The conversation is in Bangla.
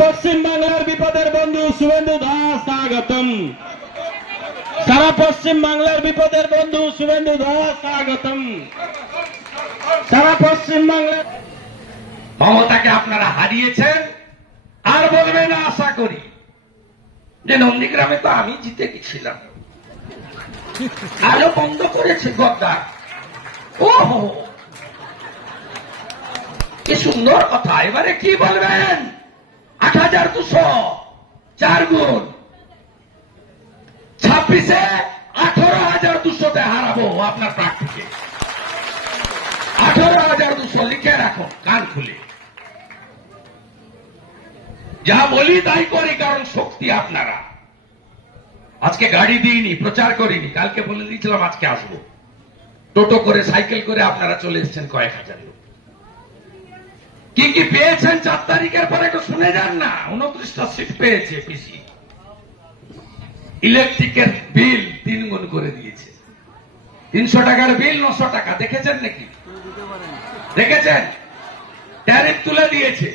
পশ্চিম বাংলার বিপদের বন্ধু শুভেন্দু দাস স্বাগতম। সারা পশ্চিম বাংলার বিপদের বন্ধু শুভেন্দু দাস স্বাগতম। সারা পশ্চিম বাংলার মমতাকে আপনারা হারিয়েছেন আর বলবেন আশা করি যে নন্দীগ্রামে তো আমি জিতে গেছিলাম, আলো বন্ধ করেছে গদ্দার। ও কি সুন্দর কথা। এবারে কি বলবেন? ৮,২০০ 4 গুণ ২৬-এ ১৮,২০০-তে হারাবো আপনার প্রার্থীকে। ১৮,২০০ লিখে রাখো কান খুলে। যা বলি তাই করি, কারণ শক্তি আপনারা। আজকে গাড়ি দিইনি, প্রচার করিনি, কালকে বলে দিয়েছিলাম আজকে আসবো। টোটো করে সাইকেল করে আপনারা চলে এসেছেন কয়েক হাজার লোক। কি কি পেয়েছেন ৪ তারিখের পরে একটু শুনে যান না। ২৯টা সিট পেয়েছে পিসি। ইলেকট্রিকের বিল ৩ গুণ করে দিয়েছে। ৩০০ টাকার বিল ৯০০ টাকা। দেখেছেন নাকি? দেখেছেন? ট্যারিফ তুলে দিয়েছে।